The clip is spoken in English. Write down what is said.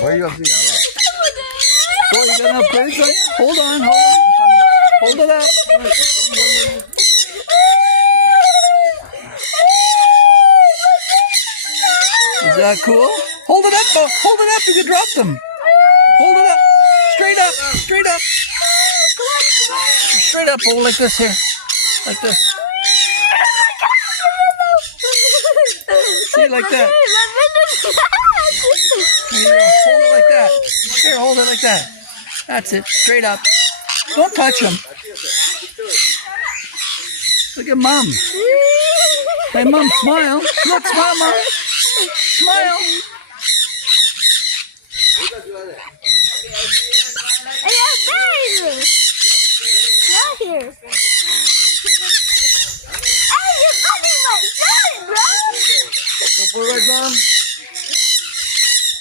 Where are you up to? Oh, you got enough birds on you? Hold on. Hold it up. Is that cool? Hold it up, though. Hold it up. You can drop them. Hold it up. Straight up. Straight up. Straight up. Oh, like this here. Like this. See, like that. There you go. Hold it like that. Here, hold it like that. That's it. Straight up. Don't touch them. Look at Mom. Hey, Mom, smile. Look, smile, Mom. Smile. Not here. Hey, you're fucking my son, bro! Go for it, Mom.